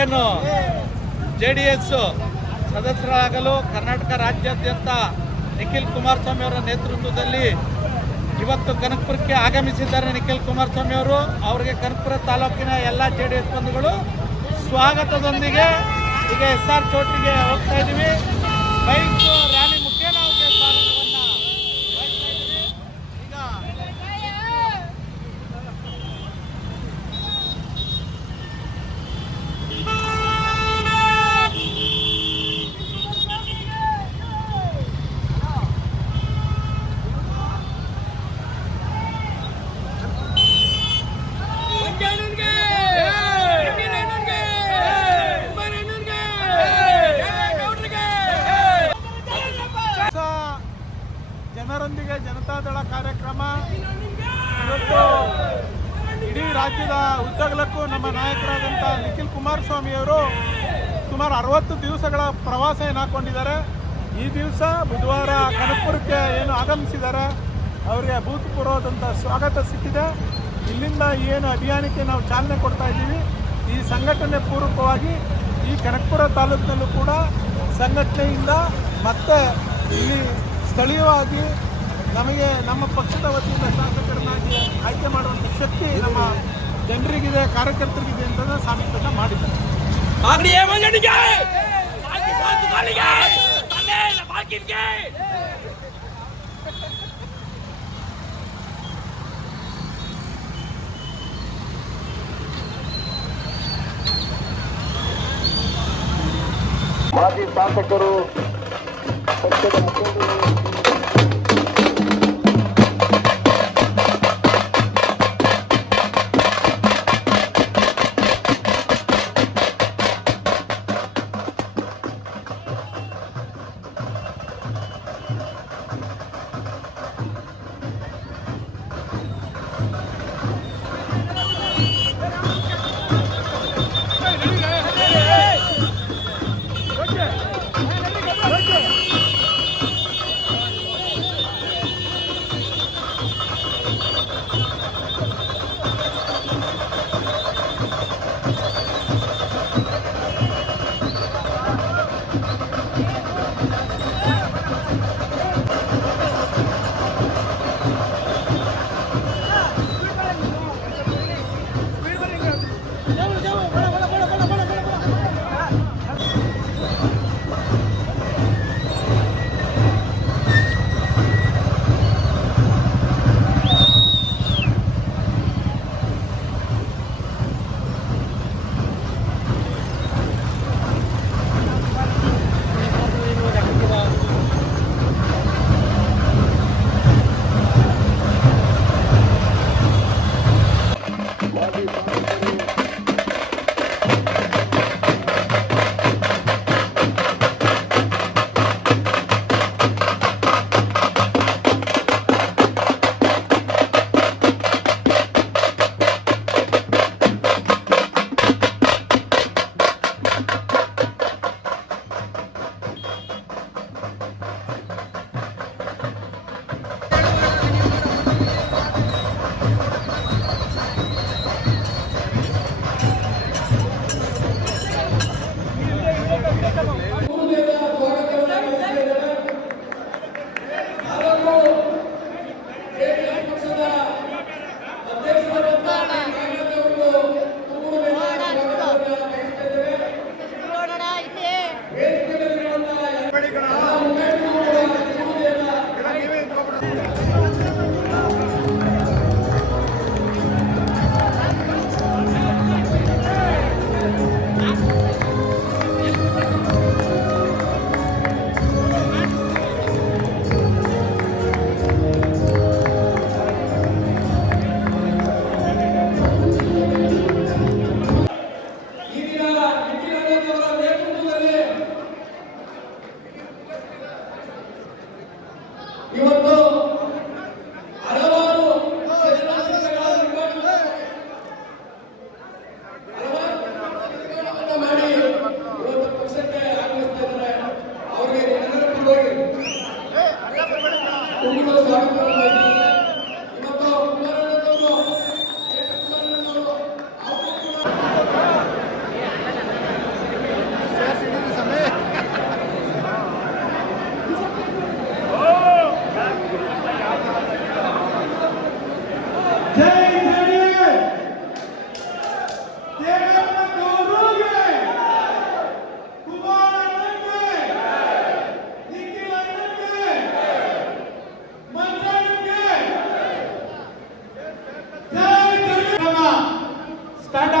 ಏನು JDS ಸದಸ್ಯರಾಗಲು ಕರ್ನಾಟಕ ರಾಜ್ಯಾದ್ಯಂತ ನಿಖಿಲ್ ಕುಮಾರಸ್ವಾಮಿ ಅವರ ನೇತೃತ್ವದಲ್ಲಿ ಇವತ್ತು ಕನಕಪುರಕ್ಕೆ ಆಗಮಿಸಿದ್ದಾರೆ. ನಿಖಿಲ್ ಕುಮಾರಸ್ವಾಮಿ ಅವರು ಅವರಿಗೆ ಕನಕಪುರ ತಾಲೂಕಿನ ಎಲ್ಲ JDS ಬಂಧುಗಳು ಸ್ವಾಗತದೊಂದಿಗೆ ಈಗ SR ಚೌಟ್ರಿಗೆ ಹೋಗ್ತಾ ಇದ್ದೀವಿ. ಬೈಕ್ ರ್ಯಾಲಿ ಮುಖೇನ ಅವರಿಗೆ ಸ್ವಾಗತವನ್ನು ಬಯಸ್ತಾ ಇದ್ದೀವಿ. ಈಗ ಜನರೊಂದಿಗೆ ಜನತಾದಳ ಕಾರ್ಯಕ್ರಮ ಇವತ್ತು ಇಡೀ ರಾಜ್ಯದ ಉದ್ದಗಲಕ್ಕೂ ನಮ್ಮ ನಾಯಕರಾದಂಥ ನಿಖಿಲ್ ಕುಮಾರಸ್ವಾಮಿ ಅವರು ಸುಮಾರು 60 ದಿವಸಗಳ ಪ್ರವಾಸ ಹಾಕೊಂಡಿದ್ದಾರೆ. ಈ ದಿವಸ ಬುಧವಾರ ಕನಕಪುರಕ್ಕೆ ಏನು ಆಗಮಿಸಿದ್ದಾರೆ ಅವರಿಗೆ ಅಭೂತಪೂರ್ವವಾದಂಥ ಸ್ವಾಗತ ಸಿಕ್ಕಿದೆ. ಇಲ್ಲಿಂದ ಏನು ಅಭಿಯಾನಕ್ಕೆ ನಾವು ಚಾಲನೆ ಕೊಡ್ತಾ ಇದ್ದೀವಿ, ಈ ಸಂಘಟನೆ ಪೂರ್ವಕವಾಗಿ ಈ ಕನಕಪುರ ತಾಲೂಕಿನಲ್ಲೂ ಕೂಡ ಸಂಘಟನೆಯಿಂದ ಮತ್ತೆ ಇಲ್ಲಿ ಸ್ಥಳೀಯವಾಗಿ ನಮಗೆ ನಮ್ಮ ಪಕ್ಷದ ವತಿಯಿಂದ ಶಾಸಕರನ್ನಾಗಿ ಆಯ್ಕೆ ಮಾಡುವಂಥ ಶಕ್ತಿ ನಮ್ಮ ಜನರಿಗಿದೆ, ಕಾರ್ಯಕರ್ತರಿಗಿದೆ ಅಂತ ಸಾಬೀತನ್ನು ಮಾಡಿದ್ದಾರೆ. ಮಾಜಿ ಶಾಸಕರು, ಪಕ್ಷದ ಮುಖಂಡರು,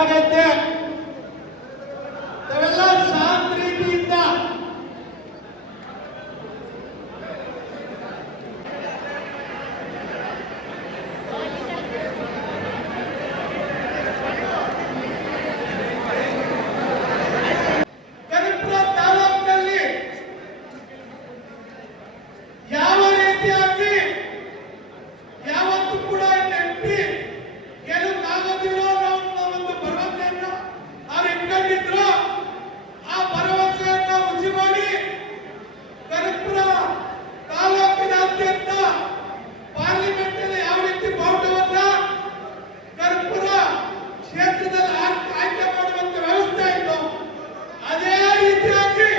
ಆಗೈತೆ. ನಾವೆಲ್ಲ ಶಾಂತ ರೀತಿಯಿಂದ ಕನಕಪುರ ತಾಲೂಕಿನಲ್ಲಿ ಯಾವ ರೀತಿಯಾಗಿ ಯಾವತ್ತೂ ಕೂಡ ನೆನಪಿ ಗೆಲುವಾಗೋದಿಲ್ಲ ಅನ್ನೋ ಒಂದು ಭರವಸೆಯನ್ನು ಅವ್ರು ಇಟ್ಕೊಂಡಿದ್ರು. ಆ ಭರವಸೆಯನ್ನ ಹುಸಿ ಮಾಡಿ ಕನಕಪುರ ತಾಲೂಕಿನಾದ್ಯಂತ ಪಾರ್ಲಿಮೆಂಟ್ ಅಲ್ಲಿ ಯಾವ ರೀತಿ ಬಾವುಟವನ್ನ ಕನಕಪುರ ಕ್ಷೇತ್ರದಲ್ಲಿ ಆಯ್ಕೆ ಮಾಡುವಂತ ವ್ಯವಸ್ಥೆ ಇತ್ತು, ಅದೇ ರೀತಿಯಾಗಿ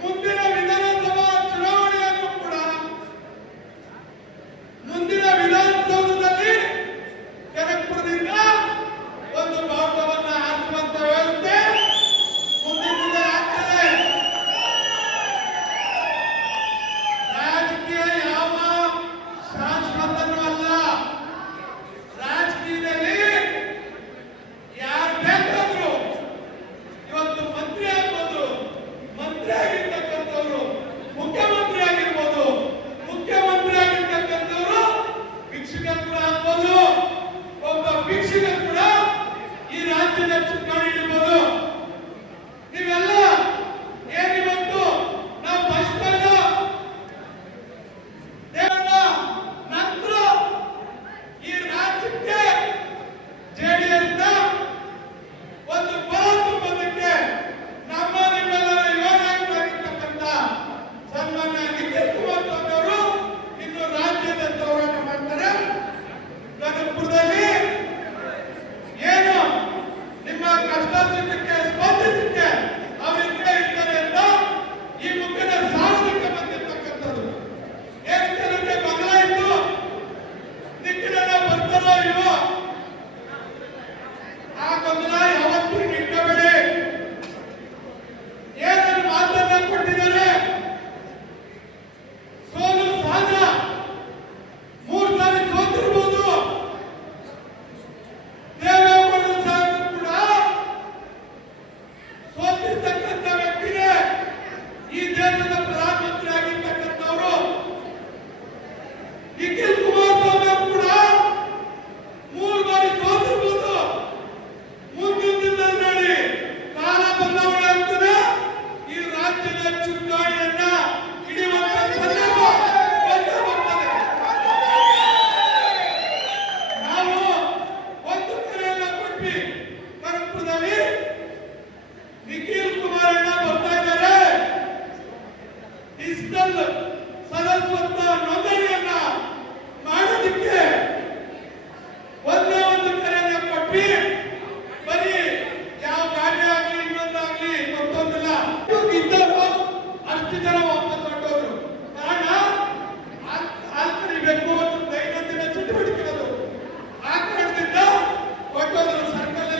ಮುಂದಿನ ವಿಧಾನಸಭಾ ಚುನಾವಣೆಯನ್ನು ಕೂಡ ಮುಂದಿನ ವಿಧಾನಸೌಧದಲ್ಲಿ ಕನಕಪುರದಿಂದ ಒಂದು ಬಾವುಟವನ್ನ ಹಾಕುವಂತ ವ್ಯವಸ್ಥೆ ಮುಂದಿನ ಆಗ್ತದೆ. ರಾಜಕೀಯ ಯಾವ ಶಾಶ್ವತನೂ ಅಲ್ಲ. ರಾಜಕೀಯದಲ್ಲಿ ಯಾರು ಬೇಕಾದ್ರು ಇವತ್ತು ಮಂತ್ರಿ ಆಗ್ಬೋದು, ಮಂತ್ರಿ ಆಗಿರ್ತಕ್ಕಂಥವ್ರು ಮುಖ್ಯಮಂತ್ರಿ ಆಗಿರ್ಬೋದು, ಮುಖ್ಯಮಂತ್ರಿ ಆಗಿರ್ತಕ್ಕಂಥವ್ರು ಭಿಕ್ಷುಕ ಕೂಡ ಆಗ್ಬೋದು, ಒಬ್ಬ ಭಿಕ್ಷುಕ ಕೂಡ ಈ ರಾಜ್ಯದ ಚುಕ್ಕಾಣಿ ಹಿಡಿಬೋದು. ನೀವೆಲ್ಲ ಏನಿವತ್ತು ನಾವು ಬಯಸ್ತಾಗ ದೇವರ ನಂತರ ಈ ರಾಜ್ಯಕ್ಕೆ ಜೆಡಿಎಸ್ ಒಂದು ಬಲ ತುಂಬುವುದಕ್ಕೆ ನಮ್ಮ ನಿಮ್ಮೆಲ್ಲರ ಯುವ ನಾಯಕರಾಗಿರ್ತಕ್ಕಂಥ ಸನ್ಮಾನ್ಯ ನಿಖಿಲ್ ಕುಮಾರಸ್ವಾಮಿ ಅವರು ಇನ್ನು ರಾಜ್ಯದ ದೌರ್ಯ ಮಾಡ್ತಾರೆ. ಕನಕಪುರದಲ್ಲಿ ಏನು ನಿಮ್ಮ ಕಷ್ಟ ಸುಖಕ್ಕೆ ಸ್ಪಂದಿಸಕ್ಕೆ ಅವರು ಇದ್ದೇ ಇರ್ತಾರೆ ಅಂತ ಈ ಮುಖದ ಸಾಧನಕ್ಕೆ ಬಂದಿರ್ತಕ್ಕಂಥದ್ದು. ಏನು ಕೆಲವರಿಗೆ ಗೊಂದಲ ಇತ್ತು, ನಿಖಿಲನ ಬರ್ತಾರೋ ಇಲ್ವೋ, ಆ ಗೊಂದಲ ಯಾವತ್ತೂ ನಿಂತ್ಕೋಬೇಡಿ. ಏನನ್ನು ಮಾತನ್ನ ಕೊಟ್ಟಿದ್ದಾರೆ, ಸೋಲು ಸಹಜ, 3 ಸಾರಿ ಸೋತಿರ್ಬೋದು. ದೇವೇಗೌಡರು ಸಾಹೇಬರು ಕೂಡ ಸೋತಿರ್ತಕ್ಕಂಥ ವ್ಯಕ್ತಿಗೆ ಈ ದೇಶದ ಪ್ರಧಾನಮಂತ್ರಿ ಆಗಿರ್ತಕ್ಕಂಥವರು. ನಿಖಿಲ್ ಕುಮಾರಸ್ವಾಮಿ ಅವರು ಕೂಡ 3 ಬಾರಿ ಸೋತಿರ್ಬೋದು. ಮುಂದಿನ ದಿನದಲ್ಲಿ ಕಾಲ ಬದಲಾವಣೆ ಆಗ್ತದೆ. ಈ ರಾಜ್ಯದ ಚುಕ್ಕಾಣಿಯನ್ನ ಹಿಡಿಯುವಂತ ಸಂದರ್ಭ ಬಂದೇ ಬರ್ತದೆ. ನಾವು ಒಂದು ಕರೆಯನ್ನ ಕೊಟ್ವಿ, ಕನಕಪುರದಲ್ಲಿ ನಿಖಿಲ್ ಕುಮಾರಣ್ಣ ಬರ್ತಾ ಇದ್ದಾರೆ. ಡಿಜಿಟಲ್ ಸದಸ್ಯತ್ವ ನೋಂದಣಿಯನ್ನ ಮಾಡೋದಕ್ಕೆ ಒಂದೇ ಒಂದು ಕರೆಯನ್ನ ಕೊಟ್ವಿ. ಬರೀ ಯಾವ ಗಾಡಿ ಆಗ್ಲಿ ಇನ್ನೊಂದಾಗ್ಲಿ ಗೊತ್ತೊಂದಿಲ್ಲ, ಇದ್ದವರು ಅಷ್ಟು ಜನ ವಾಪಸ್ ಹೊರಟೋದ್ರು. ಕಾರಣ ಹಾಲು ಕರಿಬೇಕು, ಒಂದು ದೈನಂದಿನ ಚಟುವಟಿಕೆ ಅದು. ಆ ಕಾರಣದಿಂದ ಹೊರಟೋದ್ರು. ಸರ್ಕಲ್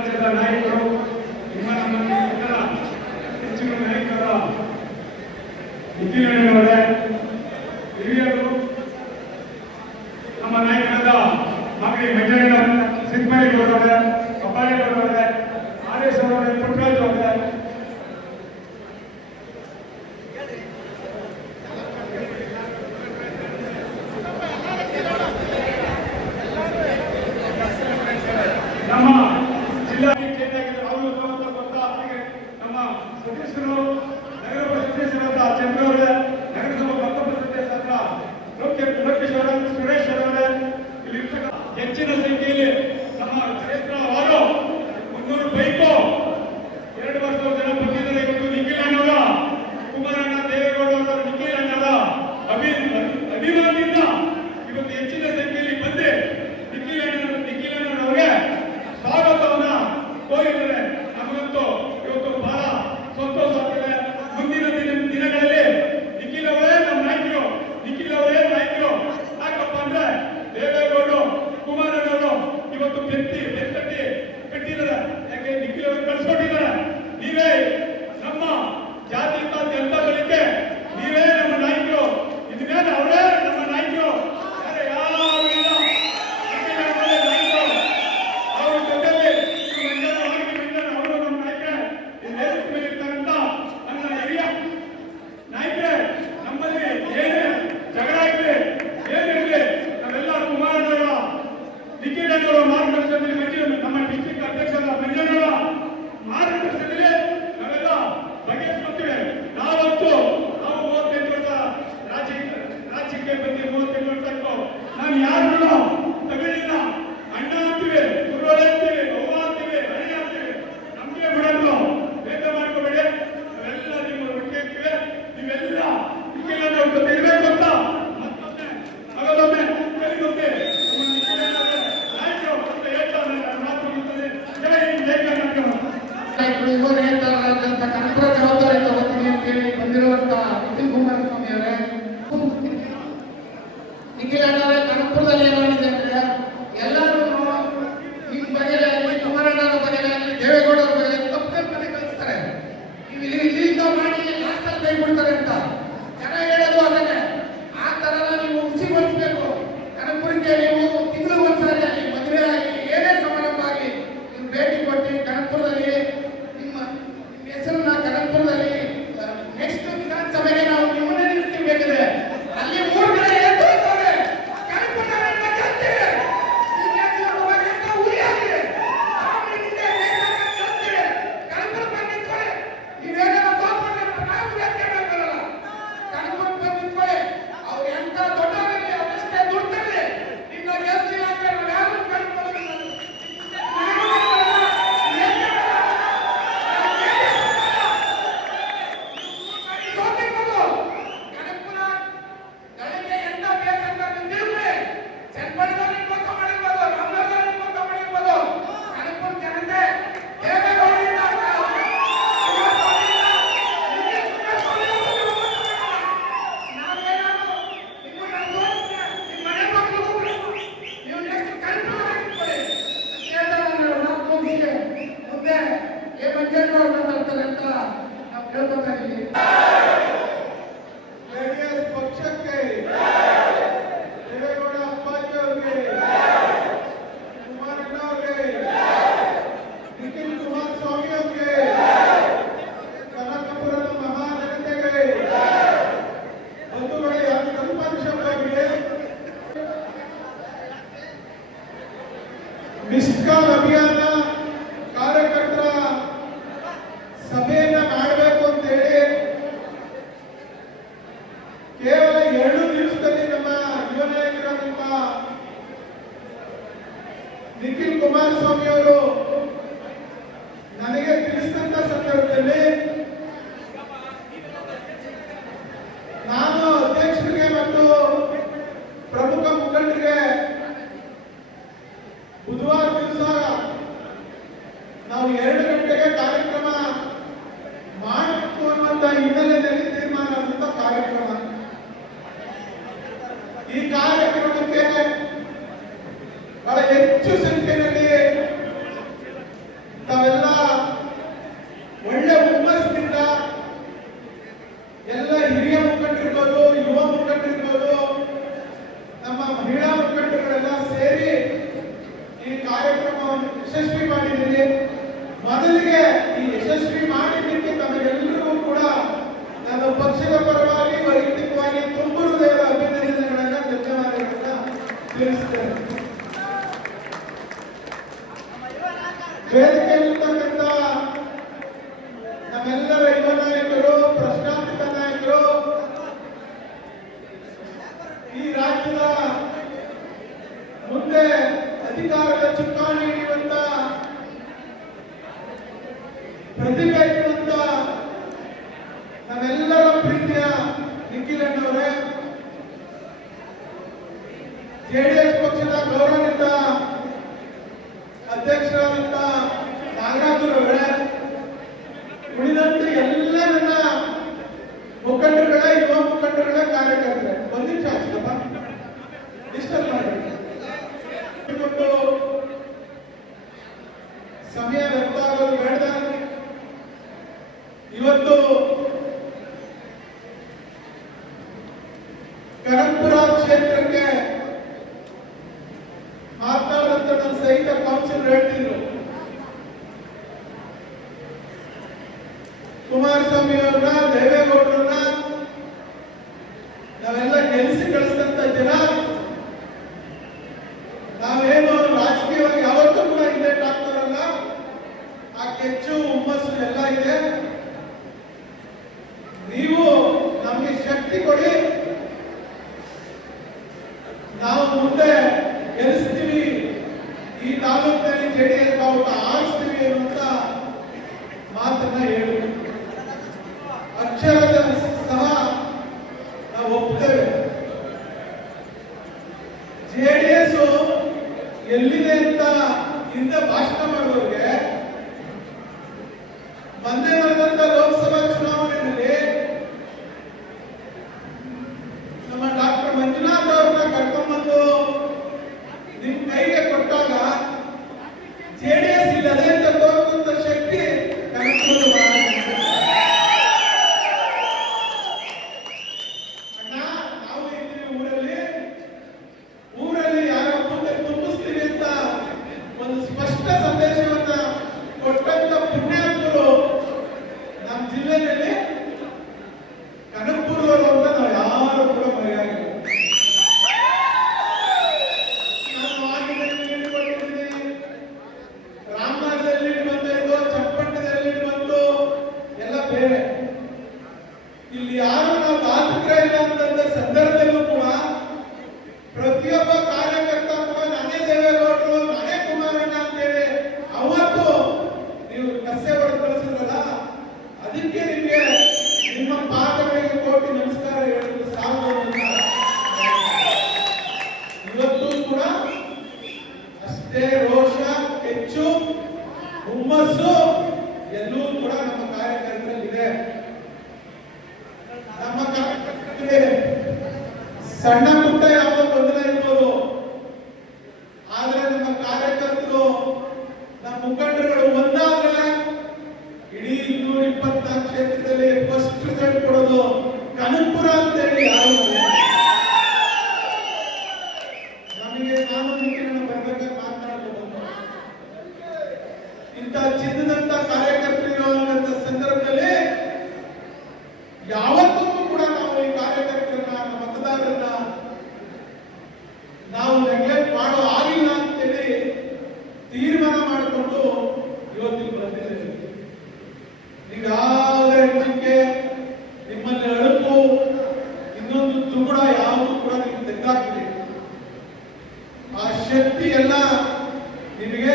ರಾಜ್ಯದ ನಾಯಕರು, ನಿಮ್ಮ ನಮ್ಮ ಎಲ್ಲ ಹೆಚ್ಚಿನ ನಾಯಕರ ನಿಖಿಲಣ್ಣನವರೇ, ಹಿರಿಯರು, ನಮ್ಮ ನಾಯಕರಾದ ಮಗಡಿ ಮಂಜಣ್ಣ ಸಿದ್ದಮೇಗೌಡರವರೇ, ಕಬ್ಬಾಳೇಗೌಡರವರೇ, ಆರ್ಎಸ್ ಅವರೇ, ಪುಟ್ಟರಾಜು ಅವರೇ, ನಮ್ಮ ಜಿಲ್ಲಾ ನಮ್ಮ ಸದಸ್ಯರು, ನಗರಸಭಾ ಸದಸ್ಯರಾದ ಚಂದ್ರ ಅವರೇ, ನಗರಸಭಾ ಮತ್ತೊಬ್ಬ ಸದಸ್ಯರಾದ ಲೋಕೇಶ್ ಅವರೇ, ಸುರೇಶ್ ಅವರೇ, ಇಲ್ಲಿರ್ತಕ್ಕ ಹೆಚ್ಚಿನ ಸಂಖ್ಯೆಯಲ್ಲಿ ನಮ್ಮ ಕ್ಷೇತ್ರವಾರು 300 ಬೈಕು 2 ವರ್ಷದ ಜನ ಬಂದಿದ್ದಾರೆ. ಇವತ್ತು ನಿಖಿಲಣ್ಣವರ, ಕುಮಾರಣ್ಣ ದೇವೇಗೌಡ ಅವರ ನಿಖಿಲಣ್ಣರ ಅಭಿಮಾನದಿಂದ ಇವತ್ತು ಹೆಚ್ಚಿನ ಸಂಖ್ಯೆಯಲ್ಲಿ ಬಂದು ನಿಖಿಲಣ್ಣನವರಿಗೆ ಸ್ವಾಗತವನ್ನ ಕೋರಿದ್ದಾರೆ. ನಮಗಂತೂ ಇವತ್ತು ಬಹಳ ಸಂತೋಷ ಆಗ್ತಿದೆ. ಮುಂದಿನ ದಿನಗಳಲ್ಲಿ ನಿಖಿಲ್ ಅವರೇ ನಮ್ಮ ನಾಯಕರು, ನಿಖಿಲ್ ಅವರೇ ನಾಯಕರು. ಯಾಕಪ್ಪ ಅಂದ್ರೆ ದೇವೇಗೌಡರು, ಕುಮಾರಣ್ಣವರು ಇವತ್ತು ಬೆತ್ತಿ ಕಟ್ಟಿದ್ದಾರೆ. ಯಾಕೆ ನಿಖಿಲ್ ಅವರು ಕಳ್ಸಿಕೊಟ್ಟಿದ್ದಾರೆ. ನೀವೇ ನಮ್ಮ ಜಾತಿ ಜನತಾದಳಕ್ಕೆ ನೀವೇ ನಮ್ಮ ನಾಯಕರು. ಇದ್ಮೇಲೆ ಅವರೇ ನಮ್ಮ ನಾಯಕರು, ಯಾರು ಇಲ್ಲ. ಅವ್ರ ಜೊತೆಲಿ ಅವರು ನಮ್ಮ ನಾಯಕರೇ, ನೇತೃತ್ವ ಮೇಲೆ ಇರ್ತಾರಂತ ನನ್ನ ಹಿರಿಯ ನಾಯಕರೇ. ನಮ್ಮಲ್ಲಿ ಏನೇ ಜಗಳ ಇರಲಿ, ಏನಿರಲಿ, ನಾವೆಲ್ಲ ಕುಮಾರಣ್ಣವರ, ನಿಖಿಲಣ್ಣವರ ಮಾರ್ಗದರ್ಶನದಲ್ಲಿ ನಮ್ಮ ಡಿಸ್ಟ್ರಿಕ್ಟ್ ಅಧ್ಯಕ್ಷರ ಮಂಜಣ್ಣವರ ಮಾರ್ಗದರ್ಶನದಲ್ಲಿ ನಾವೆಲ್ಲ ಬಗೆಹರಿಸುತ್ತೇವೆ. ನಾವು 35 ವರ್ಷ ರಾಜ್ಯಕ್ಕೆ ಬಂದು 35 ವರ್ಷ ಆಯ್ತು. ನಾನು ಯಾರನ್ನು ತಗೊಳ್ಳಿಲ್ಲ. ಅಣ್ಣ ಅಂತೀವಿ, ಗುರುಗಳೇ ಅಂತೀವಿ, ಅವ್ವ ಅಂತೀವಿ, ಅಣ್ಣ ಅಂತೀವಿ. ನಮಗೆ ಬಿಡೋದು ಭೇದ ಮಾಡ್ಕೋಬೇಡಿ. ನಾವೆಲ್ಲ ನಿಮ್ಮ ಒಟ್ಟಿಗೆ ಇರ್ತೀವಿ. ನೀವೆಲ್ಲ ನಿಖಿಲಣ್ಣವ್ರ ಜೊತೆ ಇರಬೇಕು ಅಂತ ಮಗದೊಮ್ಮೆ ಕಲಿಗೊತ್ತೆ ನಮ್ಮ ನಿಖಿಲಣ್ಣವರ ನಾಯಕರು ಅಂತ ಹೇಳ್ತಾ ನನ್ನ ಮಾತು ಮುಗಿಸ್ತದೆ. ಜೈ ಹಿಂದ್, ಜೈ ಕರ್ನಾಟಕ. ಇವರು ಹೇಳ್ತಾರಂತ ಕನಕಪುರ ಜವಾಬ್ದಾರಿ ತಗೋತೀನಿ ಅಂತ ಹೇಳಿ ಬಂದಿರುವಂತ ನಿಖಿಲ್ ಕುಮಾರಸ್ವಾಮಿ ಅವರೇ, ನಿಖಿಲ್ ಅಣ್ಣವರೇ, ಕನಕಪುರದಲ್ಲಿ ಏನಾಗಿದೆ ಅಂದ್ರೆ ಎಲ್ಲರೂ ನಿಮ್ಮ ಬಗೆಯಲ್ಲಿ, ಕುಮಾರಣ್ಣನ ಬಗೆಯಲ್ಲಿ, ದೇವೇಗೌಡರ ಬಗೆಯಲ್ಲಿ ತಪ್ಪು ಕಲ್ಪನೆ ಕಲಿಸ್ತಾರೆ. ನೀವು ಇಲ್ಲಿಂದ ಮಾಡಿ ಲಾಸ್ಟಲ್ಲಿ ಕೈ ಬಿಡ್ತಾರೆ ಅಂತ ಜನ ಹೇಳೋದು ಅದನ್ನೇ. ಆ ತರ ನೀವು ಹುಸಿಗೊಳಿಸಬೇಕು. ಕನಕಪುರಕ್ಕೆ ನೀವು ತಿಂಗಳು ಒಂದ್ಸಾರಿ ಆಗಿ, ಮದುವೆ ಆಗಿ, ಏನೇ ಸಮಾರಂಭ ಆಗಲಿ ನೀವು ಭೇಟಿ ಕೊಟ್ಟು ಕನಕಪುರದಲ್ಲಿ ನಿಮ್ಮ ಹೆಸರನ್ನ ಕನಕಪುರದಲ್ಲಿ ನೆಕ್ಸ್ಟ್ ವಿಧಾನಸಭೆಗೆ ನಾವು ನಿಮ್ಮನ್ನೇ ನಿಲ್ಲಿಸಬೇಕಿದೆ. ಅಲ್ಲಿ 3 ಕಡೆ ಎತ್ತುತ್ತಾರೆ. ಕನಕಪುರದಲ್ಲಿ ಮಜಾ ಅಂತೀವಿ. ಈ ಕೆಲಸದ ಬಗ್ಗೆ ಅಂತ ಉರಿ ಆಗಿದೆ. ಆಮೇಲಿಂದ ಅಂತೀವಿ. ಕನಕಪುರ ಬಂದು ನಿಂತ್ಕೊಳ್ಳಿ. ನೀವೇನಾದ್ರು ತೋರ್ಕೊಂಡ್ರೆ ನಾವು ವ್ಯಾಖ್ಯಾನ ಬರಲ್ಲ. ಕನಕಪುರ ಬಂದು ನಿಂತ್ಕೊಳ್ಳಿ. ಅವ್ರು ಎಂತ ದೊಡ್ಡವರಲ್ಲಿ ಅವರೆಷ್ಟೇ ದುಡ್ಡಲ್ಲಿ ನಿಮ್ಮ ಜಾಸ್ತಿ ಆಗ್ತಾರೆ. ನಾವು ಯಾರು ಕನಕಪುರದಲ್ಲಿ ಜೆಡಿಎಸ್ ಪಕ್ಷಕ್ಕೆ, ದೇವೇಗೌಡ ಅಪ್ಪಾಜಿ ಅವರಿಗೆ, ಕುಮಾರಣ್ಣ ಅವರಿಗೆ, ನಿಖಿಲ್ ಕುಮಾರಸ್ವಾಮಿ ಅವರಿಗೆ, ಕನಕಪುರದ ಮಹಾಜನತೆಗೆ, ಬಂಧುಗಳೇ, ಯಾಕೆ ಕಲ್ಪನಿಷವಾಗಿದೆ ಮಿಸ್ಡ್ ಕಾಲ್ ಅಭಿಯಾನ ಕಾರ್ಯಕರ್ತರ ಸಭೆಯನ್ನ ಮಾಡಬೇಕು ಅಂತ ಹೇಳಿ ಕೇವಲ 2 ದಿವಸದಲ್ಲಿ ನಮ್ಮ ಯುವ ನಾಯಕರಾದಂತ ನಿಖಿಲ್ ಕುಮಾರಸ್ವಾಮಿ ಅವರು ನನಗೆ ತಿಳಿಸಿದಂತ ಸಂದರ್ಭದಲ್ಲಿ ನಾನು ಅಧ್ಯಕ್ಷರಿಗೆ ಮತ್ತು ಪ್ರಮುಖ ಮುಖಂಡರಿಗೆ ಬುಧವಾರ ದಿವಸ ನಾವು 2 ಗಂಟೆಗೆ ಕಾರ್ಯಕ್ರಮ ಮಾಡಬೇಕು ಅನ್ನುವಂತ ಹಿನ್ನೆಲೆಯಲ್ಲಿ ತೀರ್ಮಾನ ಆದಂತ ಕಾರ್ಯಕ್ರಮ. ಈ ಕಾರ್ಯಕ್ರಮಕ್ಕೆ ಬಹಳ ಹೆಚ್ಚು ಸಂಖ್ಯೆಯಲ್ಲಿ ಕಾರ್ಯಕ್ರಮವನ್ನು ಯಶಸ್ವಿ ಮಾಡಿದ್ದೀರಿ. ಮೊದಲಿಗೆ ಈ ಯಶಸ್ವಿ ಮಾಡಿದ್ದಕ್ಕೆ ತಮಗೆಲ್ಲರಿಗೂ ಕೂಡ ನಾನು ಪಕ್ಷದ ಪರವಾಗಿ ವೈಯಕ್ತಿಕವಾಗಿ ತುಂಬ ಹೃದಯದ ಅಭಿನಂದನೆಗಳನ್ನ ಧನ್ಯವಾದಗಳನ್ನ ತಿಳಿಸ್ತೇನೆ. ವೇದಿಕೆಯಲ್ಲಿರ್ತಕ್ಕಂಥ ನಮ್ಮೆಲ್ಲರ ಯುವ ನಾಯಕರು, ಪ್ರಶ್ನಾತ್ಮಕ ನಾಯಕರು, ಈ ರಾಜ್ಯದ ಮುಂದೆ ಅಧಿಕಾರದ ಚುಕ್ಕಾಣಿ ಹಿಡಿಯುವಂತ ಪ್ರತಿಭೆ ಇರುವಂತ ನಮ್ಮೆಲ್ಲರ ಪ್ರೀತಿಯ ನಿಖಿಲಣ್ಣವರೇ, ಜೆಡಿಎಸ್ ಪಕ್ಷದ ಗೌರವಾನ್ವಿತ ಅಧ್ಯಕ್ಷರಾದಂತ ನಾಗರಾಜರವರೇ, ಉಳಿದಂತೆ ಎಲ್ಲ ನನ್ನ ಮುಖಂಡರುಗಳ, ಯುವ ಮುಖಂಡರುಗಳ ಕಾರ್ಯಕರ್ತರೆ, ಒಂದು ನಿಮಿಷ ಹಚ್ಚಪ್ಪ, ಡಿಸ್ಟರ್ಬ್ ಮಾಡಿ ಸಮಯ ವ್ಯರ್ಥ ಆಗೋದು ಬೇಡ. ಇವತ್ತು ಕನಕಪುರ ಕ್ಷೇತ್ರಕ್ಕೆ ಮಾತನಾಡಿದಂತ ನನ್ನ ಸಹಿತ ಕೌನ್ಸಿಲರ್ ಹೇಳ್ತಿದ್ರು, ಕುಮಾರಸ್ವಾಮಿ ಅವ್ರನ್ನ, ದೇವೇಗೌಡರನ್ನ ನಾವೆಲ್ಲ ಗೆಲ್ಲಿಸಿ ಕಳಿಸಿದಂತ ಜನ, ನಾವೇನು ರಾಜಕೀಯವಾಗಿ ಯಾವತ್ತೂ ಕೂಡ ಹಿಂದೇಟ್ ಆಗ್ತಾರಲ್ಲ, ಆ ಕೆಚ್ಚು ಹುಮ್ಮಸ್ಸು ಎಲ್ಲ ಇದೆ. ನೀವು ನಮಗೆ ಶಕ್ತಿ ಕೊಡಿ, ನಾವು ಮುಂದೆ ಗೆಲ್ಲಿಸ್ತೀವಿ, ಈ ತಾಲೂಕಿನಲ್ಲಿ ಜೆಡಿಎಸ್ ಬಾವುಟ ಆರಿಸ್ತೀವಿ ಅನ್ನುವಂತ ಮಾತನ್ನ ಹೇಳಿ ಅಕ್ಷರದ ಸಹ ನಾವು ಒಪ್ತೇವೆ. ಜೆಡಿಎಸ್ ಎಲ್ಲಿದೆ ಅಂತ ಹಿಂದೆ ಭಾಷಣ ಮಾಡುವವರಿಗೆ ಮೊನ್ನೆ ನಡೆದಂತ ಲೋಕಸಭಾ ಚುನಾವಣೆಯಲ್ಲಿ ನಮ್ಮ ಡಾಕ್ಟರ್ ಮಂಜುನಾಥ್ ಅವ್ರನ್ನ ಕರ್ಕೊಂಡ್ಬಂದು ನಿಮ್ ಕೈಗೆ ಕೊಟ್ಟಾಗ ಜೆಡಿಎಸ್ ಇಲ್ಲದೆ ಅಂತ ತೋರಿಸುವಂತ ಶಕ್ತಿ ಕನಕಪುರ ಅಣ್ಣ, ನಾವು ಇದ್ದೀವಿ ಊರಲ್ಲಿ ಯಾರೋ ಮುಂದೆ ತುಂಬಿಸ್ತೀವಿ ಅಂತ ಒಂದು ಸ್ಪಷ್ಟ ಸಂದೇಶವನ್ನ ಕೊಟ್ಟಂತ ಪುಣ್ಯಾತ್ಮರು ನಮ್ಮ ಜಿಲ್ಲೆಯಲ್ಲಿ ಕನಕಪುರದವರು ಅಂತ ನಾವು ಯಾರು ಕೂಡ ಮರೆಯಾಗಿಲ್ಲ. ನಾನು ಆಗಿನಲ್ಲಿ ಲೀಡ್ ಕೊಟ್ಟಿದ್ದೀನಿ, ರಾಮನಗರದಲ್ಲಿ ಲೀಡ್ ಬಂದಿದ್ದು, ಚನ್ನಪಟ್ಟಣದಲ್ಲಿ ಲೀಡ್ ಬಂತು, ಎಲ್ಲ ಬೇರೆ. ಇಲ್ಲಿ ಯಾರು ನಾವು ದಾತಕರ ಇಲ್ಲ ಅಂತಂದ ಸಂದರ್ಭದಲ್ಲೂ ಕೂಡ ಪ್ರತಿಯೊಬ್ಬ ಕಾರ್ಯಕರ್ತ ಕೂಡ ನಾನೇ ದೇವೇಗೌಡರು, ನಾನೇ ಕುಮಾರಣ್ಣ ಅಂತೇಳಿ ಅವತ್ತು ನೀವು ಕಸೆ ಹೊಡೆದು ಕಳಿಸಿದ್ರಲ್ಲ, ಅದಕ್ಕೆ ನಿಮಗೆ ನಿಮ್ಮ ಪಾದಗಳಿಗೆ ಕೋಟಿ ನಮಸ್ಕಾರ ಹೇಳಲು ಸಾಲದು. ಇವತ್ತು ಕೂಡ ಅಷ್ಟೇ ರೋಷ, ಹೆಚ್ಚು ಹುಮ್ಮಸ್ಸು ಎಲ್ಲೂ ಕೂಡ ನಮ್ಮ ಕಾರ್ಯಕರ್ತರಲ್ಲಿದೆ. ನಮ್ಮ ಕಾರ್ಯಕರ್ತರಿಗೆ ಸಣ್ಣ ಪುಟ್ಟ ಯಾವ ತೊಂದರೆ ಇರ್ಬೋದು, ಆದ್ರೆ ನಮ್ಮ ಕಾರ್ಯಕರ್ತರು, ನಮ್ಮ ಮುಖಂಡರುಗಳು ಒಂದಾದ್ರೆ ಇಡೀ 224 ಕ್ಷೇತ್ರದಲ್ಲಿ ಫಸ್ಟ್ ರಿಸಲ್ಟ್ ಕೊಡೋದು ಕನಕಪುರ ಅಂತೇಳಿ ಯಾರು ನಮಗೆ, ನಾನು ನಿಖಿಲಣ್ಣ ಬರ್ಬೇಕಾದ್ರೆ ಮಾತನಾಡಬಹುದು. ಇಂಥ ಚಿನ್ನದಂತ ಕಾರ್ಯಕರ್ತರು ಇರುವಂತ ಸಂದರ್ಭದಲ್ಲಿ ಯಾವತ್ತೂ ಕೂಡ ನಾವು ಈ ಕಾರ್ಯಕರ್ತರನ್ನ, ಮತದಾರರನ್ನ ನಾವು ನೆಗ್ಲೆಕ್ಟ್ ಮಾಡೋ ಆಗಿಲ್ಲ ಅಂತೇಳಿ ತೀರ್ಮಾನ ಮಾಡಿಕೊಂಡು ಇವತ್ತಿಗೆ ಬಂದಿದ್ದೇವೆ. ಈಗ ಹೆಚ್ಚಿಗೆ ನಿಮ್ಮಲ್ಲಿ ಅಳುಕು, ಇನ್ನೊಂದು ತುಗುಡ ಯಾವುದು ಕೂಡ ನಿಮ್ಗೆ ತೆಗೆದಾಕ್ಬಿಡಿ. ಆ ಶಕ್ತಿ ಎಲ್ಲ ನಿಮಗೆ,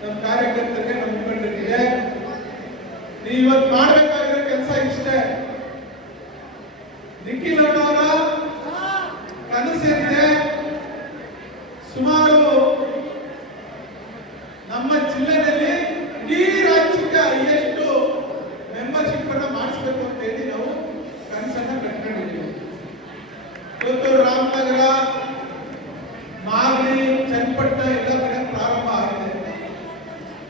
ನಮ್ಮ ಕಾರ್ಯಕರ್ತರಿಗೆ, ನಮ್ಮ ಮುಖಂಡರಿಗೆ. ನೀವು ಇವತ್ತು ಮಾಡಬೇಕಾಗಿರೋ ಕೆಲಸ ಇಷ್ಟೇ. ನಿಖಿಲಣ್ಣವರ ಕನಸೇನಿದೆ, ಸುಮಾರು ನಮ್ಮ ಜಿಲ್ಲೆಯಲ್ಲಿ ಇಡೀ ರಾಜ್ಯಕ್ಕೆ ಎಷ್ಟು ಮೆಂಬರ್ಶಿಪ್ ಅನ್ನ ಮಾಡಿಸಬೇಕು ಅಂತ ಹೇಳಿ ನಾವು ಕನಸನ್ನ ಕಟ್ಕೊಂಡಿದ್ದೀವಿ. ಇವತ್ತು ರಾಮನಗರ, ಮಾಗಡಿ, ಚನ್ನಪಟ್ಟಣ ಎಲ್ಲ ಕಡೆ ಪ್ರಾರಂಭ ಆಗಿದೆ.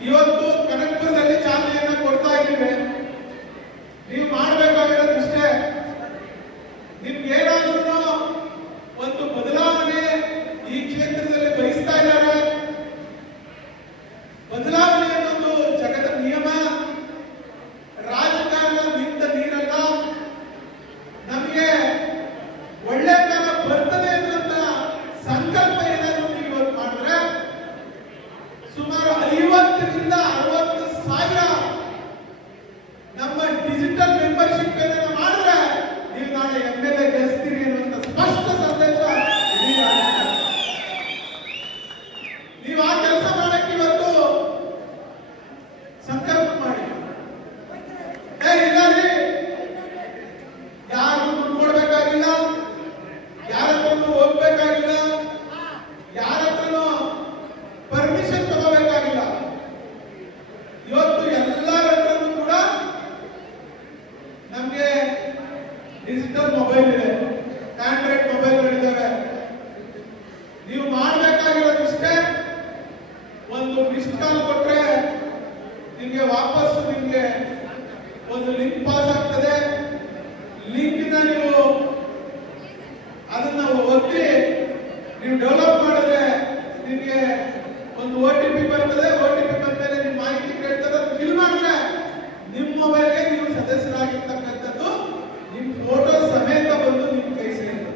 ಇವತ್ತು ಕನಕಪುರದಲ್ಲಿ ಚಾಲನೆಯನ್ನ ಕೊಡ್ತಾ ಇದ್ದೀವಿ. ನೀವು ಮಾಡಬೇಕಾಗಿರೋದು ಇಷ್ಟೇ. ನಿಮ್ಗೆ ಮಿಸ್ಡ್ ಕಾಲ್ ಕೊಟ್ರೆ ನಿಮಗೆ ವಾಪಸ್ ನಿಮಗೆ ಒಂದು ಲಿಂಕ್ ಪಾಸ್ ಆಗ್ತದೆ. ಲಿಂಕ್ನ ನೀವು ಅದನ್ನ ಒತ್ತಿ ನೀವು ಡೆವಲಪ್ ಮಾಡಿದ್ರೆ ನಿಮಗೆ ಒಂದು OTP ಬರ್ತದೆ. OTP ಬಂದ್ಮೇಲೆ ನಿಮ್ಮ ಮಾಹಿತಿ ಕೇಳ್ತದೆ. ಅದು ಫಿಲ್ ಮಾಡಿದ್ರೆ ನಿಮ್ಮ ಮೊಬೈಲ್ಗೆ ನೀವು ಸದಸ್ಯರಾಗಿರ್ತಕ್ಕಂಥದ್ದು ನಿಮ್ಮ ಫೋಟೋ ಸಮೇತ ಬಂದು ನಿಮ್ಮ ಕೈ ಸೇರ್ತದೆ.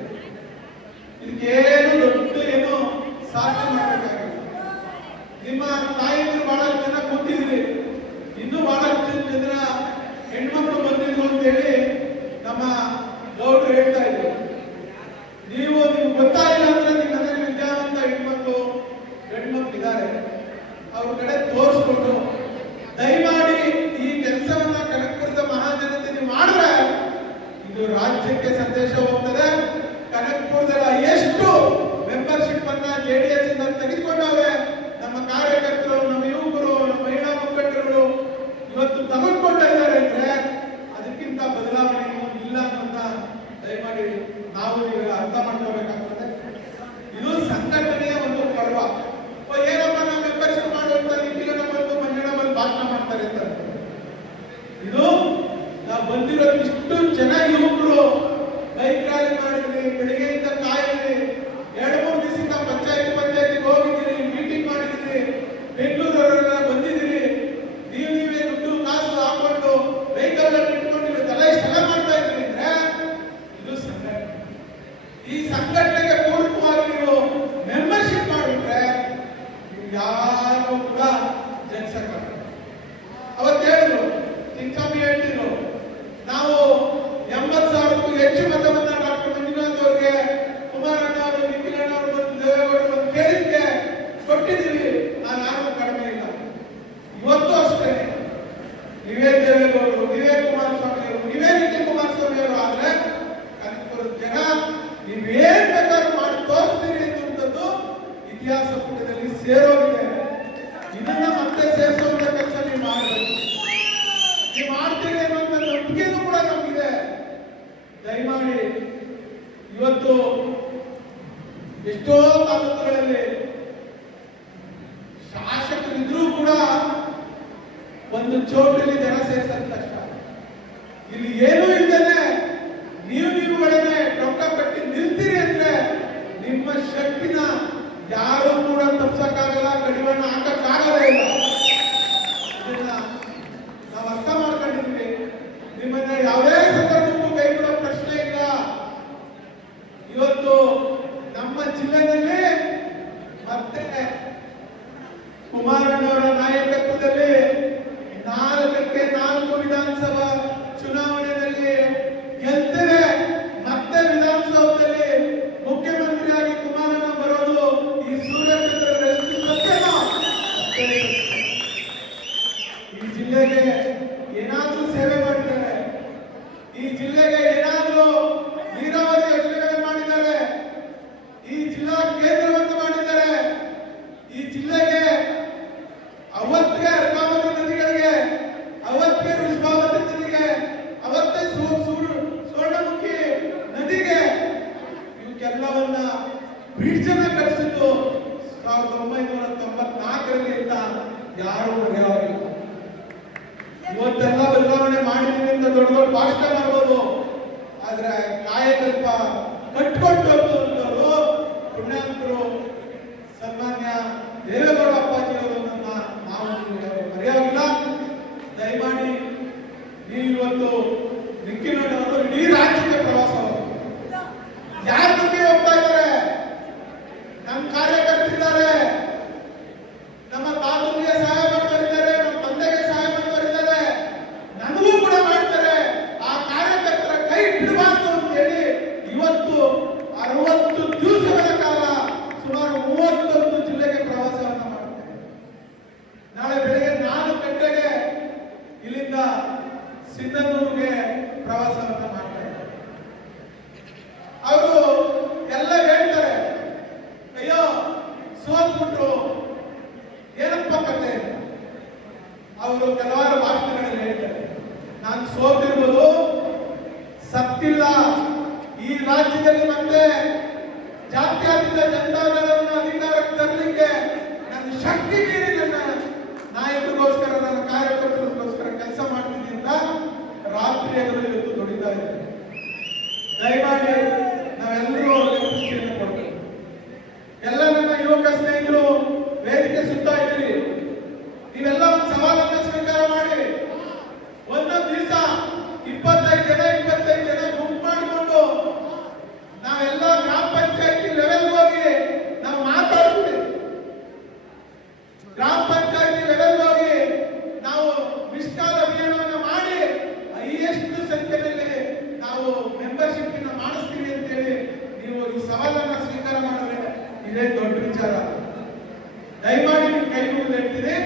ಇದಕ್ಕೇನು ದೊಡ್ಡ ಏನು ಸಾಧನೆ ಮಾಡಬೇಕಾಗಿಲ್ಲ. ನಿಮ್ಮ ತಾಯಿಗಳು ಬಹಳ ಜನ ಕೂತಿದ್ರಿ, ಇನ್ನೂ ಬಹಳಷ್ಟು ಜನ ಹೆಣ್ಮಕ್ಳು ಬಂದಿದ್ರು ಅಂತೇಳಿ ನಮ್ಮ ಗೌಡ್ರು ಹೇಳ್ತಾ ಇದ್ರು. ನೀವು ನಿಮ್ಗೆ ಗೊತ್ತಾಗಿಲ್ಲ ಅಂದ್ರೆ ನಿಮ್ಮ ಮನೇಲಿ ವಿದ್ಯಾವಂತ ಹೆಣ್ಮಕ್ಳು ಗಂಡ್ಮಕ್ಳು ಇದ್ದಾರೆ, ಅವ್ರ ಕಡೆ ತೋರಿಸ್ಕೊಂಡು ದಯಮಾಡಿ ಈ ಕೆಲಸವನ್ನ ಕನಕಪುರದ ಮಹಾಜನತೆ ನೀವು ಮಾಡಿದ್ರೆ ಇದು ರಾಜ್ಯಕ್ಕೆ ಸಂದೇಶ ಹೋಗ್ತದೆ. ಕನಕಪುರದಲ್ಲಿ ಎಷ್ಟು ಮೆಂಬರ್ಶಿಪ್ ಅನ್ನ JDS ಇಂದ ತೆಗೆದುಕೊಂಡವೆ ನಮ್ಮ ಕಾರ್ಯಕರ್ತರು, ನಮ್ಮ ಯುವಕರು, ನಮ್ಮ ಮಹಿಳಾ ಮುಖಂಡರು ಇವತ್ತು ತಗೊಂಡ್ಕೊಳ್ತಾ ಇದ್ದಾರೆ ಅಂದ್ರೆ ಅದಕ್ಕಿಂತ ಬದಲಾವಣೆ ಇಲ್ಲ ಅಂತ ದಯಮಾಡಿ ನಾವು ಈಗ ಅರ್ಥ ಮಾಡ್ಕೋಬೇಕಾಗ್ತದೆ. ಇದು ಸಂಘಟನೆಯ ಒಂದು ಪರ್ವ. ಏನಪ್ಪ ನಾವು ಮೆಂಬರ್ಶಿಪ್ ಮಾಡುವಂತ ನಿಖಿಲನ ಬಂದು ಮಂಜಣ್ಣ ಬಂದು ಭಾಷಣ ಮಾಡ್ತಾರೆ ಅಂತ ಇದು ನಾವು ಬಂದಿರೋ ಇಷ್ಟು ಜನ ಯುವಕರು ಬೈಕ್ ರ್ಯಾಲಿ ಮಾಡಿದ್ರಿ, ಬೆಳಿಗ್ಗೆಯಿಂದ ಕಾಯಿದ್ರಿ, 2-3 ದಿವಸದಿಂದ ಪಂಚಾಯತಿಗೆ ಹೋಗಿದ್ದೀರಿ, ಮೀಟಿಂಗ್ ಮಾಡಿದ್ರಿ, ಬೆಂಗಳೂರವರೆಲ್ಲ ಬಂದಿದ್ದೀರಿ. ನೀವೇ ದುಡ್ಡು ಕಾಸು ಹಾಕೊಂಡು ವೆಹಿಕಲ್ ಇಟ್ಕೊಂಡು ತಲೆ ಇಷ್ಟೆಲ್ಲ ಮಾಡ್ತಾ ಇದ್ರಿ ಅಂದ್ರೆ ಇದು ಸಂಘಟನೆ. ಈ ಸಂಘಟನೆಗೆ ಪೂರಕವಾಗಿ ನೀವು ಮೆಂಬರ್ಶಿಪ್ ಮಾಡಿಬಿಟ್ರೆ ಯಾರು ಕೂಡ ಜನಿಸಕ್ಕಾಗಲ್ಲ. ಅವತ್ತು ಹೇಳಿದ್ರು, ಚಿಂಚಾಮಿ ಹೇಳ್ತಿದ್ರು, ನಾವು 80,000ಕ್ಕೂ ಹೆಚ್ಚು ಮತವನ್ನ ಡಾಕ್ಟರ್ ಮಂಜುನಾಥ್ ಅವರಿಗೆ, ಕುಮಾರಣ್ಣ ಅವರು, ನಿಖಿಲಣ್ಣ ಅವರು ಬಂದು ದೇವೇಗೌಡರು ಬಂದು ಕೇಳಿದ್ಕೆ ಕೊಟ್ಟಿದ್ದೀವಿ. ನಾನು ಯಾರು ಕಡಿಮೆ ಇಲ್ಲ. ಇವತ್ತು ಅಷ್ಟೇ ನೀವೇ ದೇವೇಗೌಡರು, ನೀವೇ ಕುಮಾರಸ್ವಾಮಿ ಅವರು, ನೀವೇ ನಿಖಿಲ್ ಕುಮಾರಸ್ವಾಮಿ ಅವರು ಆದ್ರೆ ಕನಕಪುರದ ಜನ ನೀವೇನ್ ಬೇಕಾದ್ರೂ ಮಾಡಿ ತೋರಿಸ್ತೀರಿ ಅನ್ನುವಂಥದ್ದು ಇತಿಹಾಸ ಪುಟದಲ್ಲಿ ಸೇರೋಗಿದೆ. ಇದನ್ನ ಮತ್ತೆ ಸೇರಿಸುವಂತ ಕೆಲಸ ನೀವು ಮಾಡಬೇಕು. ನೀವು ಮಾಡ್ತೀರಿ ಅನ್ನುವಂಥ ನಂಬಿಕೆನೂ ಕೂಡ ನಮಗಿದೆ. ದಯಮಾಡಿ ಇವತ್ತು ಎಷ್ಟೋ ತಾಲೂಕುಗಳಲ್ಲಿ ಶಾಸಕರಿದ್ರೂ ಕೂಡ ಒಂದು ಚೌಟಲ್ಲಿ ಜನ ಸೇರಿಸೋದು ಕಷ್ಟ. ಇಲ್ಲಿ ಏನೂ ಇಲ್ಲದೆ ನೀವುಗಳನ್ನೇ ರೊಕ್ಕ ಕಟ್ಟಿ ನಿಲ್ತೀರಿ ಅಂದ್ರೆ ನಿಮ್ಮ ಶಕ್ತಿನ ಯಾರು ಕೂಡ ತಪ್ಸಕ್ಕಾಗಲ್ಲ, ಕಡಿವಾಣ ಹಾಕಕ್ಕಾಗಲ್ಲ ಇಲ್ಲ. ಇದನ್ನ ನಾವು ಅರ್ಥ ಮಾಡ್ಕೊಂಡಿದ್ವಿ. ನಿಮ್ಮನ್ನ ಯಾವುದೇ ಸಂದರ್ಭಕ್ಕೂ ಕೈ ಬಿಡೋ ಪ್ರಶ್ನೆ ಇಲ್ಲ. ಇವತ್ತು ನಮ್ಮ ಜಿಲ್ಲೆಯಲ್ಲಿ ಮತ್ತೆ ಕುಮಾರಣ್ಣವರ ನಾಯಕತ್ವದಲ್ಲಿ 4ಕ್ಕೆ 4 ವಿಧಾನಸಭಾ ಚುನಾವಣೆಯಲ್ಲಿ ಗೆಲ್ತೇವೆ. ಮತ್ತೆ ವಿಧಾನಸೌಧದಲ್ಲಿ ಮುಖ್ಯಮಂತ್ರಿಯಾಗಿ ಕುಮಾರಣ್ಣ ಬರೋದು ಈ ಸೂರ್ಯಚಂದ್ರ ಸತ್ಯನೋ? ಈ ಜಿಲ್ಲೆಗೆ ಏನಾದ್ರೂ ಸೇವೆ ಮಾಡಿದ್ದಾರೆ, ಈ ಜಿಲ್ಲೆಗೆ ಏನಾದ್ರೂ ನೀರಾವರಿ ಯೋಜನೆಗಳನ್ನು ಮಾಡಿದ್ದಾರೆ, ಈ ಜಿಲ್ಲಾ ಕೇಂದ್ರವನ್ನು ಮಾಡಿದ್ದಾರೆ, ಈ ಜಿಲ್ಲೆಗೆ ಅವತ್ತಿಗೆ ಅರ್ಕಾವತಿ ನದಿಗಳಿಗೆ, ಅವತ್ತಿಗೆ ವೃಷಭಾವತಿ ನದಿಗೆ, ಅವತ್ತೇ ಸ್ವರ್ಣಮುಖಿ ನದಿಗೆ ಇವಕ್ಕೆಲ್ಲವನ್ನ ಬ್ರಿಡ್ಜನ್ನ ಕಟ್ಟಿಸಿದ್ದು 1994ರಲ್ಲಿ ಅಂತ ಯಾರು ಮರೆಯೋರಿಲ್ಲ. ಇವತ್ತೆಲ್ಲ ಬದಲಾವಣೆ ಮಾಡಿದೀವಿ ಅಂತ ದೊಡ್ಡ ದೊಡ್ಡ ಭಾಷಣ ಮಾಡ್ಬೋದು, ಆದ್ರೆ ಕಾಯಕಲ್ಪ ಕಟ್ಕೊಂಡು ಹೋಗ್ತವರು ಪುಣ್ಯಾತ್ಮರು ಸನ್ಮಾನ್ಯ ದೇವೇಗೌಡ ಅಪ್ಪಾಜಿ ಅವರನ್ನ ನಾವು ಮರೆಯೋಗಿಲ್ಲ. ದಯಮಾಡಿ ನೀವು ಇವತ್ತು ನಿಖಿಲಣ್ಣವರು ಇಡೀ ರಾಜ್ಯಕ್ಕೆ ಪ್ರವಾಸ ಯಾರ ಬಗ್ಗೆ ಹೋಗ್ತಾ ಇದ್ದಾರೆ? ನಮ್ಮ ಕಾರ್ಯಕರ್ತರಿದ್ದಾರೆ, ನಮ್ಮ ತಾಲೂಕಿಗೆ ಸಹಾಯ ಮಾಡ್ತಾರಿದ್ದಾರೆ, ನಮ್ಮ ತಂದೆಗೆ ಸಹಾಯ ಮಾಡ್ತಾರಿದ್ದಾರೆ, ನನಗೂ ಕೂಡ ಮಾಡ್ತಾರೆ. ಆ ಕಾರ್ಯಕರ್ತರ ಕೈ ಬಿಡಬಾರ್ದು ಅಂತೇಳಿ ಇವತ್ತು 60 ದಿವಸಗಳ ಕಾಲ ಸುಮಾರು 31 ಜಿಲ್ಲೆಗೆ ಪ್ರವಾಸವನ್ನ ಮಾಡ್ತಾರೆ. ನಾಳೆ ಬೆಳಗ್ಗೆ 4 ಗಂಟೆಗೆ ಇಲ್ಲಿಂದ ಸಿಂಧನೂರಿಗೆ ಪ್ರವಾಸವನ್ನ ಮಾಡ್ತಾರೆ. ಅವರು ಎಲ್ಲ ಹೇಳ್ತಾರೆ, ಅಯ್ಯೋ ಸೋತ್ಬಿಟ್ರು, ಏನಪ್ಪ ಕತೆ? ಅವರು ಕೆಲವಾರು ಭಾಷಣಗಳಲ್ಲಿ ಹೇಳ್ತಾರೆ, ನಾನು ಸೋತಿರ್ಬೋದು, ಸತ್ತಿಲ್ಲ. ಈ ರಾಜ್ಯದಲ್ಲಿ ಮತ್ತೆ ಜಾತ್ಯತೀತ ಜನತಾದಳವನ್ನು ಅಧಿಕಾರಕ್ಕೆ ತರಲಿಕ್ಕೆ ನನ್ನ ಶಕ್ತಿ ಮೀರಿ ನನ್ನ ನಾಯಕರಿಗೋಸ್ಕರ ನನ್ನ ಕಾರ್ಯಕರ್ತರಿಗೋಸ್ಕರ ಕೆಲಸ ಮಾಡ್ತೀನಿ ಅಂತ ರಾತ್ರಿ ಹಗಲು ಇವತ್ತು ದುಡಿತಾ ಇದ್ದಾರೆ. ದಯಮಾಡಿ ನಾವೆಲ್ಲರೂ ದೃಷ್ಟಿಯನ್ನು ಕೊಡ್ಬೇಕು. ಎಲ್ಲ ನನ್ನ ಯುವಕ ಸ್ನೇಹಿತರು ವೇದಿಕೆ ಸುತ್ತಾ ಇದ್ದೀರಿ, ನೀವೆಲ್ಲ ಒಂದು ಸವಾಲನ್ನ ಸ್ವೀಕಾರ ಮಾಡಿ. ಒಂದೊಂದು ದಿವಸ 25 ಜನ ಗುಂಪು ಮಾಡಿಕೊಂಡು ನಾವೆಲ್ಲ ಗ್ರಾಮ ಪಂಚಾಯತಿ ಲೆವೆಲ್ ಹೋಗಿ ನಾವು ಮಾತಾಡ್ತೀವಿ. ಗ್ರಾಮ ಪಂಚಾಯತಿ ಲೆವೆಲ್ ಹೋಗಿ ನಾವು ಮಿಸ್ ಕಾಲ್ ಅಭಿಯಾನವನ್ನು ಮಾಡಿ ಹೈಯೆಸ್ಟ್ ಸಂಖ್ಯೆಯಲ್ಲಿ ನಾವು ಮೆಂಬರ್ಶಿಪ್ ಮಾಡಿಸ್ತೀವಿ ಅಂತೇಳಿ ನೀವು ಈ ಸವಾಲನ್ನ ಸ್ವೀಕಾರ ಮಾಡಿದ್ರೆ ಇದೇ ದೊಡ್ಡ ವಿಚಾರ. ದಯಮಾಡಿ ನಿಮ್ಮ ಕೈ ಮುಗಿದು ಹೇಳ್ತೀನಿ,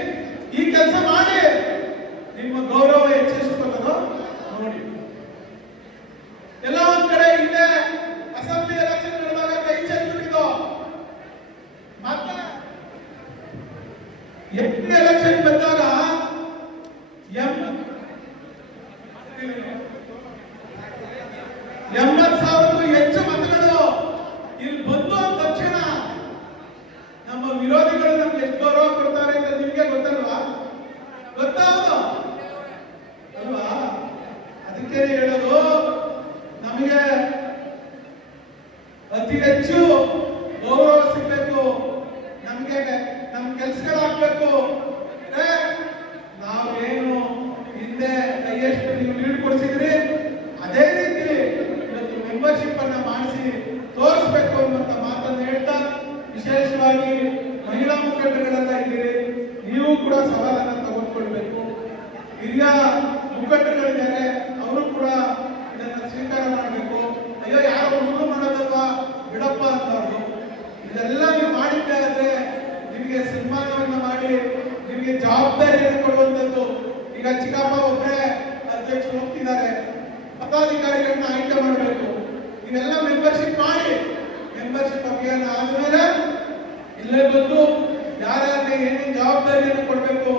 ಈ ಕೆಲಸ ಮಾಡಿ ನಿಮ್ಮ ಗೌರವ ಹೆಚ್ಚಿಸ್ಕೊಳ್ಳೋದು ನೋಡಿ. ಎಲ್ಲ ಒಂದ್ ಕಡೆ ಹಿಂದೆ ಅಸೆಂಬ್ಲಿ ಎಲೆಕ್ಷನ್ ನಡೆದಾಗ ಕೈ ಚೆಲ್ಬಿಟ್ಟಿದ್ದು, ಮತ್ತೆ ಎಂಟು ಎಲೆಕ್ಷನ್ ಬಂದಾಗ 80,000ಕ್ಕೂ ಹೆಚ್ಚು ಮತಗಳು ಇಲ್ಲಿ ಬಂದು ಅಂದ ತಕ್ಷಣ ನಮ್ಮ ವಿರೋಧಿಗಳು ನಮ್ಗೆ ಎಷ್ಟು ಗೌರವ ಕೊಡ್ತಾರೆ ಅಂತ ನಿಮ್ಗೆ ಗೊತ್ತಲ್ವಾ? ಗೊತ್ತಾವುದು ಅಲ್ವಾ? ಅದಕ್ಕೆ ಹೇಳೋದು, ನಮಗೆ ಅತಿ ಹೆಚ್ಚು ಗೌರವ ಸಿಗ್ಬೇಕು, ನಮ್ಗೆ ನಮ್ಮ ಕೆಲಸಗಳಾಗ್ಬೇಕು. ನಾವೇನು ಹಿಂದೆ ಹೈಯೆಸ್ಟ್ ನೀವು ಲೀಡ್ ಕೊಡಿಸಿದ್ರಿ, ಅದೇ ರೀತಿ ಇವತ್ತು ಮೆಂಬರ್ಶಿಪ್ ಅನ್ನ ಮಾಡಿಸಿ ತೋರಿಸ್ಬೇಕು ಅನ್ನುವಂತ ಮಾತನ್ನು ಹೇಳ್ತಾ, ವಿಶೇಷವಾಗಿ ಮಹಿಳಾ ಮುಖಂಡಗಳೆಲ್ಲ ಇದ್ದೀರಿ, ನೀವು ಕೂಡ ಸವಾಲನ್ನ ತಗೊಂಡ್ಕೊಳ್ಬೇಕು. ಹಿರಿಯ ಮುಖಂಡಗಳಿದ್ದಾರೆ, ಅವರು ಕೂಡ ಇದನ್ನ ಸ್ವೀಕಾರ ಮಾಡಬೇಕು. ಅಯ್ಯೋ ಯಾರೋ ಹುಡುಗ ಮಾಡೋದಲ್ವಾ ಬಿಡಪ್ಪ ಅಂತವ್ರು, ಇದೆಲ್ಲ ನೀವು ಮಾಡಿದ್ದೆ ಆದ್ರೆ ನಿಮಗೆ ಸನ್ಮಾನವನ್ನ ಮಾಡಿ ನಿಮಗೆ ಜವಾಬ್ದಾರಿಯನ್ನು ಕೊಡುವಂಥದ್ದು. ಈಗ ಚಿಕ್ಕಪ್ಪ ಒಬ್ಬರೇ ಅಧ್ಯಕ್ಷರು ಹೋಗ್ತಿದ್ದಾರೆ, ಪದಾಧಿಕಾರಿಗಳನ್ನ ಆಯ್ಕೆ ಮಾಡಬೇಕು. ಇವೆಲ್ಲ ಮೆಂಬರ್ಶಿಪ್ ಮಾಡಿ, ಮೆಂಬರ್ಶಿಪ್ ಅಭಿಯಾನ ಆದ್ಮೇಲೆ ಇಲ್ಲೇ ಬಂದು ಯಾರ್ಯಾರಿಗೆ ಏನೇನು ಜವಾಬ್ದಾರಿಯನ್ನು ಕೊಡಬೇಕು,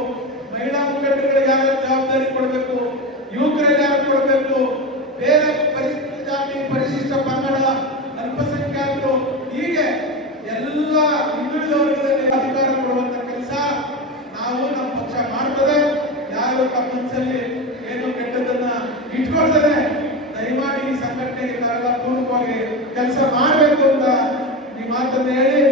ಮಹಿಳಾ ಮುಖಂಡರಿಗೆ ಯಾರು ಜವಾಬ್ದಾರಿ ಕೊಡಬೇಕು, ಯುವಕರಿಗೆ ಯಾರು ಕೊಡಬೇಕು, ಬೇರೆ ಪರಿಶಿಷ್ಟ ಜಾತಿ, ಪರಿಶಿಷ್ಟ ಪಂಗಡ, ಅಲ್ಪಸಂಖ್ಯಾತರು, ಹೀಗೆ ಎಲ್ಲ ಹಿಂದುಳಿದ ವರ್ಗದಲ್ಲಿ ಅಧಿಕಾರ ಕೊಡುವಂತ ಕೆಲಸ ನಾವು ನಮ್ಮ ಪಕ್ಷ ಮಾಡ್ತದೆ. ಯಾರು ತಮ್ಮ ಮನಸ್ಸಲ್ಲಿ ಏನು ಕೆಟ್ಟದನ್ನ ಇಟ್ಕೊಳ್ತದೆ, ದಯಮಾಡಿ ಈ ಸಂಘಟನೆಗೆ ತಾವೆಲ್ಲ ಪೂರ್ವಕವಾಗಿ ಕೆಲಸ ಮಾಡಬೇಕು ಅಂತ ಈ ಮಾತನ್ನು ಹೇಳಿ